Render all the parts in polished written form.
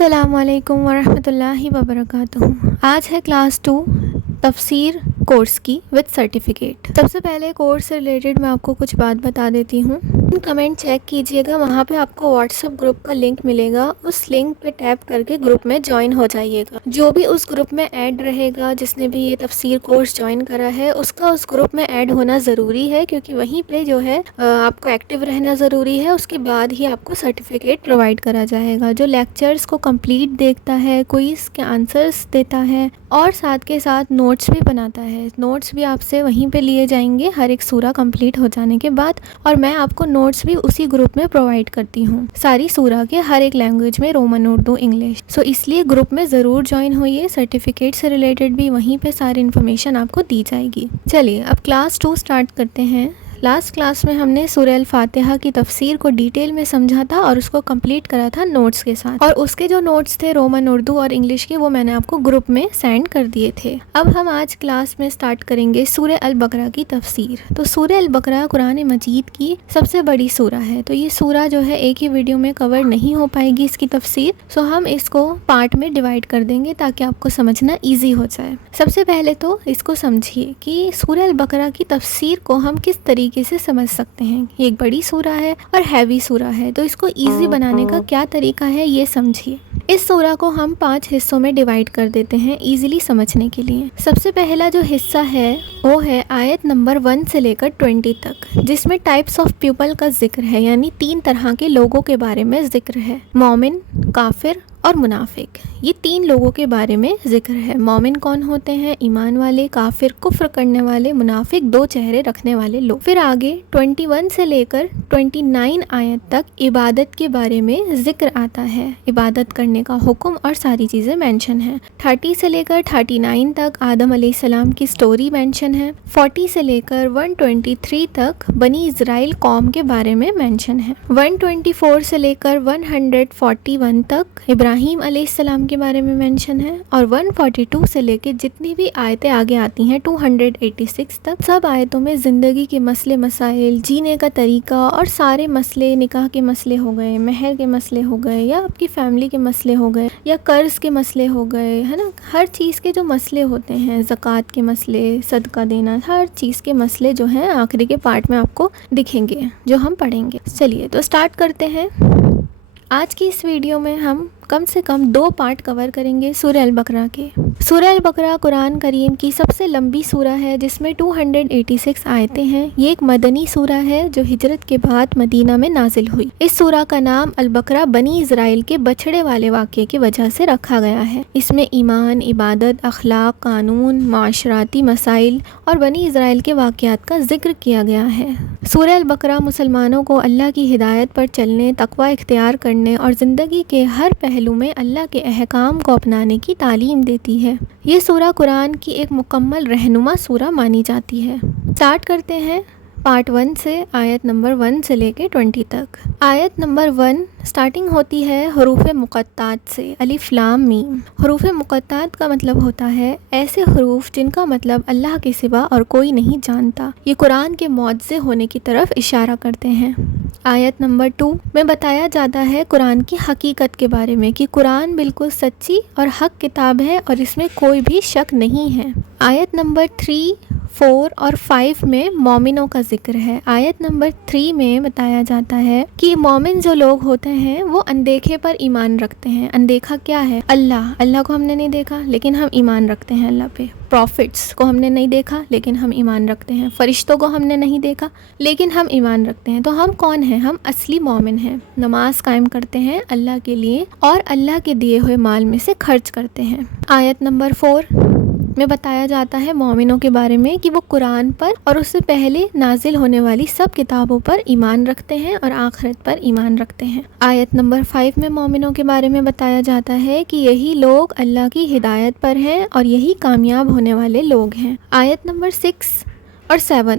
السلام علیکم ورحمۃ اللہ وبرکاتہ۔ آج ہے کلاس 2 تفسیر کورس کی وتھ سرٹیفکیٹ۔ سب سے پہلے کورس سے ریلیٹڈ میں آپ کو کچھ بات بتا دیتی ہوں۔ کمنٹ چیک کیجئے گا، وہاں پہ آپ کو واٹس ایپ گروپ کا لنک ملے گا، اس لنک پہ ٹیپ کر کے گروپ میں جوائن ہو جائیے گا۔ جو بھی اس گروپ میں ایڈ رہے گا، جس نے بھی یہ تفسیر کورس جوائن کرا ہے، اس کا اس گروپ میں ایڈ ہونا ضروری ہے، کیونکہ وہیں پہ جو ہے آپ کو ایکٹیو رہنا ضروری ہے۔ اس کے بعد ہی آپ کو سرٹیفکیٹ پرووائڈ کرا جائے گا۔ جو لیکچرز کو کمپلیٹ دیکھتا ہے، کوئز کے آنسرز دیتا ہے اور ساتھ کے ساتھ نوٹس بھی بناتا ہے، نوٹس بھی آپ سے وہیں پہ لیے جائیں گے ہر ایک سورہ کمپلیٹ ہو جانے کے بعد، اور میں آپ کو نوٹس بھی اسی گروپ میں پرووائڈ کرتی ہوں، ساری سورہ کے ہر ایک لینگویج میں، رومن، اردو، انگلش۔ اس لیے گروپ میں ضرور جوائن ہوئیے۔ سرٹیفکیٹ سے ریلیٹڈ بھی وہیں پہ ساری انفارمیشن آپ کو دی جائے گی۔ چلیے اب کلاس 2 سٹارٹ کرتے ہیں۔ لاسٹ کلاس میں ہم نے سورہ الفاتحہ کی تفسیر کو ڈیٹیل میں سمجھا تھا اور اس کو کمپلیٹ کرا تھا نوٹس کے ساتھ، اور اس کے جو نوٹس تھے رومن، اردو اور انگلش کے، وہ میں نے آپ کو گروپ میں سینڈ کر دیے تھے۔ اب ہم آج کلاس میں سٹارٹ کریں گے سورہ البقرہ کی تفسیر۔ تو سورہ البقرہ قرآن مجید کی سب سے بڑی سورہ ہے، تو یہ سورہ جو ہے ایک ہی ویڈیو میں کور نہیں ہو پائے گی اس کی تفسیر، ہم اس کو پارٹ میں ڈیوائڈ کر دیں گے تاکہ آپ کو سمجھنا ایزی ہو جائے۔ سب سے پہلے تو اس کو سمجھیے کہ سورہ البقرہ کی تفسیر کو ہم کس طریقے سے سمجھ سکتے ہیں۔ یہ ایک بڑی سورہ ہے اور ہیوی سورہ ہے، تو اس کو ایزی بنانے کا کیا طریقہ ہے یہ سمجھیے۔ اس سورہ کو ہم 5 حصوں میں ڈیوائڈ کر دیتے ہیں ایزیلی سمجھنے کے لیے۔ سب سے پہلا جو حصہ ہے وہ ہے آیت نمبر 1 سے لے کر 20 تک، جس میں ٹائپس آف پیپل کا ذکر ہے، یعنی 3 طرح کے لوگوں کے بارے میں ذکر ہے، مومن، کافر اور منافق۔ یہ 3 لوگوں کے بارے میں ذکر ہے۔ مومن کون ہوتے ہیں؟ ایمان والے، کافر کفر کرنے والے، منافق 2 چہرے رکھنے والے لوگ۔ پھر آگے 21 سے لے کر 29 آیت تک عبادت کے بارے میں ذکر آتا ہے، عبادت کرنے کا حکم اور ساری چیزیں مینشن ہیں۔ 30 سے لے کر 39 تک آدم علیہ السلام کی سٹوری مینشن ہے۔ 40 سے لے کر 123 تک بنی اسرائیل قوم کے بارے میں مینشن ہے۔ 124 سے لے کر 141 تک ابراہیم علیہ السلام کے بارے میں مینشن ہے، اور 142 سے لے کے جتنی بھی آیتیں آگے آتی ہیں 286 تک، سب آیتوں میں زندگی کے مسئلے مسائل، جینے کا طریقہ اور سارے مسئلے، نکاح کے مسئلے ہو گئے، مہر کے مسئلے ہو گئے، یا آپ کی فیملی کے مسئلے ہو گئے، یا قرض کے مسئلے ہو گئے، ہے نا، ہر چیز کے جو مسئلے ہوتے ہیں، زکوٰۃ کے مسئلے، صدقہ دینا، ہر چیز کے مسئلے جو ہیں آخری کے پارٹ میں آپ کو دکھیں گے جو ہم پڑھیں گے۔ چلیے تو سٹارٹ کرتے ہیں۔ آج کی اس ویڈیو میں ہم کم سے کم 2 پارٹ کور کریں گے سورہ البقرہ کے۔ سورہ البقرہ قرآن کریم کی سب سے لمبی سورہ ہے، جس میں 286 آیتیں ہیں۔ یہ ایک مدنی سورہ ہے جو ہجرت کے بعد مدینہ میں نازل ہوئی۔ اس سورہ کا نام البقرہ بنی اسرائیل کے بچھڑے والے واقعے کی وجہ سے رکھا گیا ہے۔ اس میں ایمان، عبادت، اخلاق، قانون، معاشراتی مسائل اور بنی اسرائیل کے واقعات کا ذکر کیا گیا ہے۔ سورہ البقرہ مسلمانوں کو اللہ کی ہدایت پر چلنے، تقوی اختیار کرنے اور زندگی کے ہر پہلو میں اللہ کے احکام کو اپنانے کی تعلیم دیتی ہے۔ یہ سورہ قرآن کی ایک مکمل رہنما سورہ مانی جاتی ہے۔ سٹارٹ کرتے ہیں پارٹ 1 سے، آیت نمبر 1 سے لے کے 20 تک۔ آیت نمبر 1 سٹارٹنگ ہوتی ہے حروف مقطعات سے، الف لام میم۔ حروف مقطعات کا مطلب ہوتا ہے ایسے حروف جن کا مطلب اللہ کے سوا اور کوئی نہیں جانتا۔ یہ قرآن کے معجزے ہونے کی طرف اشارہ کرتے ہیں۔ آیت نمبر 2 میں بتایا جاتا ہے قرآن کی حقیقت کے بارے میں، کہ قرآن بالکل سچی اور حق کتاب ہے اور اس میں کوئی بھی شک نہیں ہے۔ آیت نمبر 3، 4 اور 5 میں مومنوں کا ذکر ہے۔ آیت نمبر 3 میں بتایا جاتا ہے کہ مومن جو لوگ ہوتے ہیں وہ اندیکھے پر ایمان رکھتے ہیں۔ اندیکھا کیا ہے؟ اللہ کو ہم نے نہیں دیکھا لیکن ہم ایمان رکھتے ہیں اللہ پہ۔ پروفٹس کو ہم نے نہیں دیکھا لیکن ہم ایمان رکھتے ہیں۔ فرشتوں کو ہم نے نہیں دیکھا لیکن ہم ایمان رکھتے ہیں۔ تو ہم کون ہیں؟ ہم اصلی مومن ہیں۔ نماز قائم کرتے ہیں اللہ کے لیے اور اللہ کے دیے ہوئے مال میں سے خرچ کرتے ہیں۔ آیت نمبر 4 میں بتایا جاتا ہے مومنوں کے بارے میں کہ وہ قرآن پر اور اس سے پہلے نازل ہونے والی سب کتابوں پر ایمان رکھتے ہیں اور آخرت پر ایمان رکھتے ہیں۔ آیت نمبر 5 میں مومنوں کے بارے میں بتایا جاتا ہے کہ یہی لوگ اللہ کی ہدایت پر ہیں اور یہی کامیاب ہونے والے لوگ ہیں۔ آیت نمبر 6 اور 7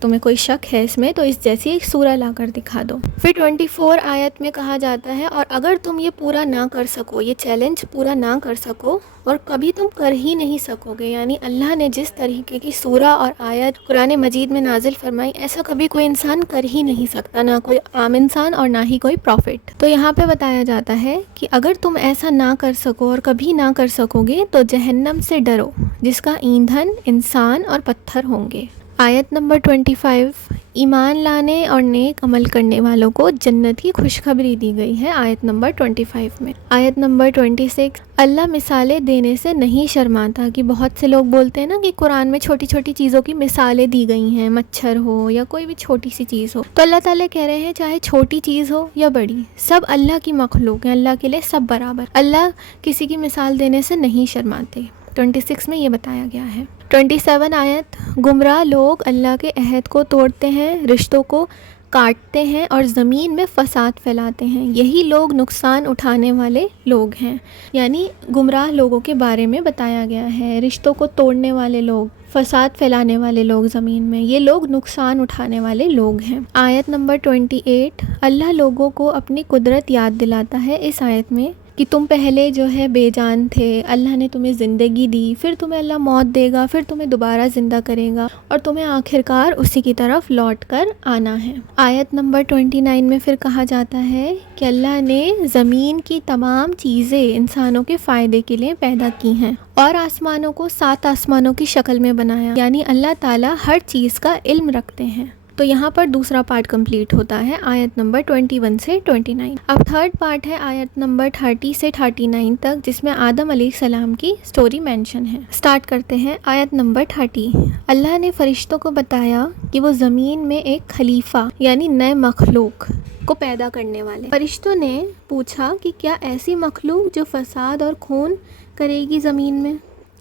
تمہیں کوئی شک ہے اس میں تو اس جیسی ایک سورہ لا کر دکھا دو۔ پھر 24 آیت میں کہا جاتا ہے اور اگر تم یہ پورا نہ کر سکو، یہ چیلنج پورا نہ کر سکو اور کبھی تم کر ہی نہیں سکو گے، یعنی اللہ نے جس طریقے کی سورہ اور آیت قرآن مجید میں نازل فرمائی ایسا کبھی کوئی انسان کر ہی نہیں سکتا، نہ کوئی عام انسان اور نہ ہی کوئی پروفٹ۔ تو یہاں پہ بتایا جاتا ہے کہ اگر تم ایسا نہ کر سکو اور کبھی نہ کر سکو گے تو جہنم سے ڈرو جس کا ایندھن انسان اور پتھر ہوں گے۔ آیت نمبر 25، ایمان لانے اور نیک عمل کرنے والوں کو جنت کی خوشخبری دی گئی ہے آیت نمبر 25 میں۔ آیت نمبر 26، اللہ مثالیں دینے سے نہیں شرماتا، کہ بہت سے لوگ بولتے ہیں نا کہ قرآن میں چھوٹی چھوٹی چیزوں کی مثالیں دی گئی ہیں، مچھر ہو یا کوئی بھی چھوٹی سی چیز ہو، تو اللہ تعالیٰ کہہ رہے ہیں چاہے چھوٹی چیز ہو یا بڑی، سب اللہ کی مخلوق ہیں، اللہ کے لیے سب برابر، اللہ کسی کی مثال دینے سے نہیں شرماتے۔ 26 میں یہ بتایا گیا ہے۔ 27 آیت، گمراہ لوگ اللہ کے عہد کو توڑتے ہیں، رشتوں کو کاٹتے ہیں اور زمین میں فساد پھیلاتے ہیں، یہی لوگ نقصان اٹھانے والے لوگ ہیں۔ یعنی گمراہ لوگوں کے بارے میں بتایا گیا ہے، رشتوں کو توڑنے والے لوگ، فساد پھیلانے والے لوگ زمین میں، یہ لوگ نقصان اٹھانے والے لوگ ہیں۔ آیت نمبر 28، اللہ لوگوں کو اپنی قدرت یاد دلاتا ہے اس آیت میں کہ تم پہلے جو ہے بے جان تھے، اللہ نے تمہیں زندگی دی، پھر تمہیں اللہ موت دے گا، پھر تمہیں دوبارہ زندہ کرے گا اور تمہیں آخرکار اسی کی طرف لوٹ کر آنا ہے۔ آیت نمبر 29 میں پھر کہا جاتا ہے کہ اللہ نے زمین کی تمام چیزیں انسانوں کے فائدے کے لیے پیدا کی ہیں اور آسمانوں کو 7 آسمانوں کی شکل میں بنایا، یعنی اللہ تعالیٰ ہر چیز کا علم رکھتے ہیں۔ تو یہاں پر دوسرا پارٹ کمپلیٹ ہوتا ہے آیت نمبر 21 سے 29۔ اب تھرڈ پارٹ ہے آیت نمبر 30 سے 39 تک، جس میں آدم علیہ السلام کی سٹوری مینشن ہے۔ سٹارٹ کرتے ہیں آیت نمبر 30۔ اللہ نے فرشتوں کو بتایا کہ وہ زمین میں ایک خلیفہ یعنی نئے مخلوق کو پیدا کرنے والے۔ فرشتوں نے پوچھا کہ کیا ایسی مخلوق جو فساد اور خون کرے گی زمین میں؟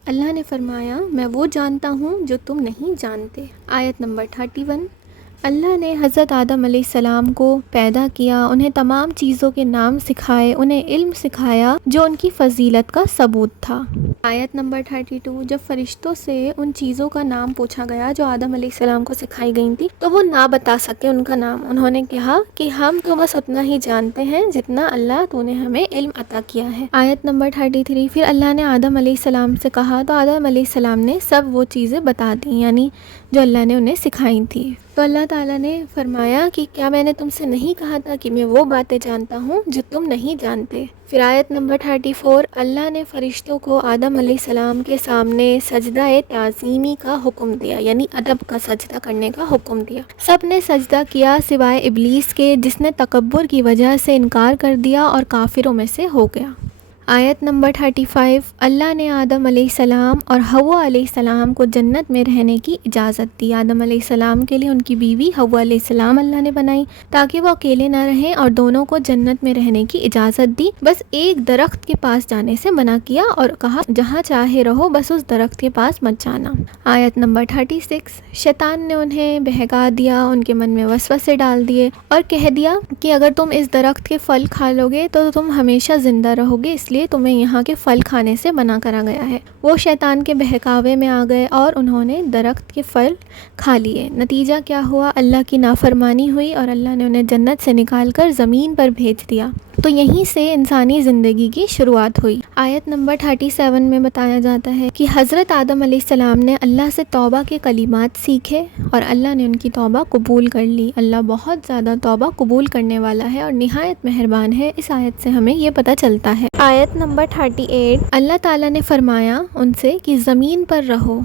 اللہ نے فرمایا میں وہ جانتا ہوں جو تم نہیں جانتے۔ آیت نمبر 31، اللہ نے حضرت آدم علیہ السلام کو پیدا کیا، انہیں تمام چیزوں کے نام سکھائے، انہیں علم سکھایا جو ان کی فضیلت کا ثبوت تھا۔ آیت نمبر 32، جب فرشتوں سے ان چیزوں کا نام پوچھا گیا جو آدم علیہ السلام کو سکھائی گئی تھی تو وہ نہ بتا سکے ان کا نام، انہوں نے کہا کہ ہم تو بس اتنا ہی جانتے ہیں جتنا اللہ تو نے ہمیں علم عطا کیا ہے۔ آیت نمبر 33، پھر اللہ نے آدم علیہ السلام سے کہا تو آدم علیہ السلام نے سب وہ چیزیں بتا دیں، یعنی جو اللہ نے انہیں سکھائی تھی۔ تو اللہ تعالیٰ نے فرمایا کہ کیا میں نے تم سے نہیں کہا تھا کہ میں وہ باتیں جانتا ہوں جو تم نہیں جانتے۔ پھر آیت نمبر 34، اللہ نے فرشتوں کو آدم علیہ السلام کے سامنے سجدہ تعظیمی کا حکم دیا، یعنی ادب کا سجدہ کرنے کا حکم دیا۔ سب نے سجدہ کیا سوائے ابلیس کے جس نے تکبر کی وجہ سے انکار کر دیا اور کافروں میں سے ہو گیا۔ آیت نمبر 35، اللہ نے آدم علیہ السلام اور حوا علیہ السلام کو جنت میں رہنے کی اجازت دی۔ آدم علیہ السلام کے لیے ان کی بیوی حوا علیہ السلام اللہ نے بنائی تاکہ وہ اکیلے نہ رہیں، اور دونوں کو جنت میں رہنے کی اجازت دی، بس ایک درخت کے پاس جانے سے منع کیا اور کہا جہاں چاہے رہو، بس اس درخت کے پاس مت جانا۔ آیت نمبر 36، شیطان نے انہیں بہکا دیا، ان کے من میں وسوسے ڈال دیے اور کہہ دیا کہ اگر تم اس درخت کے پھل کھا لو گے تو تم ہمیشہ زندہ رہو گے، اس لیے تمہیں یہاں کے پھل کھانے سے منع کرا گیا ہے۔ وہ شیطان کے بہکاوے میں آ گئے اور انہوں نے درخت کے پھل کھا لیے۔ نتیجہ کیا ہوا؟ اللہ کی نافرمانی ہوئی اور اللہ نے انہیں جنت سے نکال کر زمین پر بھیج دیا۔ تو یہیں سے انسانی زندگی کی شروعات ہوئی۔ آیت نمبر 37 میں بتایا جاتا ہے کہ حضرت آدم علیہ السلام نے اللہ سے توبہ کے کلمات سیکھے اور اللہ نے ان کی توبہ قبول کر لی۔ اللہ بہت زیادہ توبہ قبول کرنے والا ہے اور نہایت مہربان ہے، اس آیت سے ہمیں یہ پتہ چلتا ہے۔ آیت نمبر 38، اللہ تعالیٰ نے فرمایا ان سے کہ زمین پر رہو،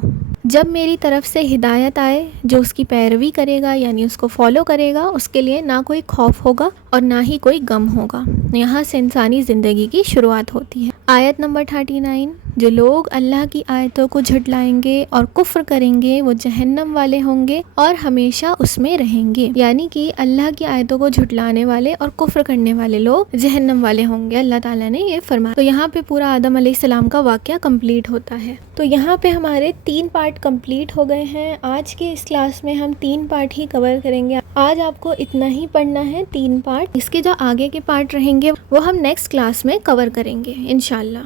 جب میری طرف سے ہدایت آئے جو اس کی پیروی کرے گا یعنی اس کو فالو کرے گا، اس کے لیے نہ کوئی خوف ہوگا اور نہ ہی کوئی غم ہوگا۔ یہاں سے انسانی زندگی کی شروعات ہوتی ہے۔ آیت نمبر 39، جو لوگ اللہ کی آیتوں کو جھٹلائیں گے اور کفر کریں گے وہ جہنم والے ہوں گے اور ہمیشہ اس میں رہیں گے، یعنی کہ اللہ کی آیتوں کو جھٹلانے والے اور کفر کرنے والے لوگ جہنم والے ہوں گے، اللہ تعالیٰ نے یہ فرمایا۔ تو یہاں پہ پورا آدم علیہ السلام کا واقعہ کمپلیٹ ہوتا ہے۔ تو یہاں پہ ہمارے 3 پارٹ کمپلیٹ ہو گئے ہیں۔ آج کے اس کلاس میں ہم 3 پارٹ ہی کور کریں گے۔ آج آپ کو اتنا ہی پڑھنا ہے، 3 پارٹ۔ اس کے جو آگے کے پارٹ رہیں گے وہ ہم نیکسٹ کلاس میں کور کریں گے انشاءاللہ۔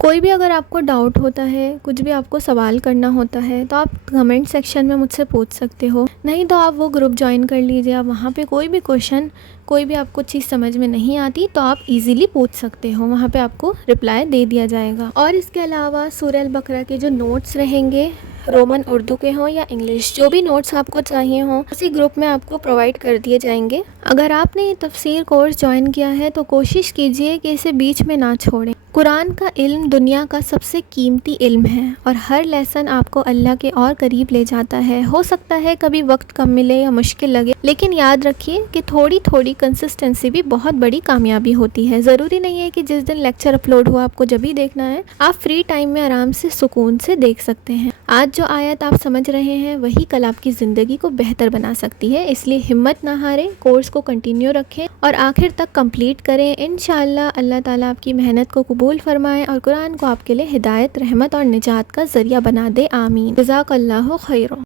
کوئی بھی اگر آپ کو ڈاؤٹ ہوتا ہے، کچھ بھی آپ کو سوال کرنا ہوتا ہے تو آپ کمنٹ سیکشن میں مجھ سے پوچھ سکتے ہو، نہیں تو آپ وہ گروپ جوائن کر لیجیے. آپ وہاں پہ کوئی بھی کویشچن، کوئی بھی آپ کو چیز سمجھ میں نہیں آتی تو آپ ایزیلی پوچھ سکتے ہو، وہاں پہ آپ کو رپلائی دے دیا جائے گا. اور اس کے علاوہ سورہ البقرہ کے جو نوٹس رہیں گے، رومن اردو کے ہوں یا انگلش، جو بھی نوٹس آپ کو چاہیے ہوں اسی گروپ میں آپ کو پرووائڈ کر دیے جائیں گے. اگر آپ نے یہ تفسیر کورس جوائن کیا ہے تو کوشش کیجئے کہ اسے بیچ میں نہ چھوڑیں. قرآن کا علم دنیا کا سب سے قیمتی علم ہے اور ہر لیسن آپ کو اللہ کے اور قریب لے جاتا ہے. ہو سکتا ہے کبھی وقت کم ملے یا مشکل لگے، لیکن یاد رکھیے کہ تھوڑی تھوڑی کنسسٹنسی بھی بہت بڑی کامیابی ہوتی ہے. ضروری نہیں ہے کہ جس دن لیکچر اپلوڈ ہوا آپ کو جب ہی دیکھنا ہے، آپ فری ٹائم میں آرام سے سکون سے دیکھ سکتے ہیں. آج جو آیت آپ سمجھ رہے ہیں وہی کل آپ کی زندگی کو بہتر بنا سکتی ہے، اس لیے ہمت نہ ہاریں، کورس کو کنٹینیو رکھیں اور آخر تک کمپلیٹ کریں. انشاءاللہ اللہ تعالیٰ آپ کی محنت کو قبول فرمائے اور قرآن کو آپ کے لیے ہدایت، رحمت اور نجات کا ذریعہ بنا دے. آمین. جزاک اللہ خیر.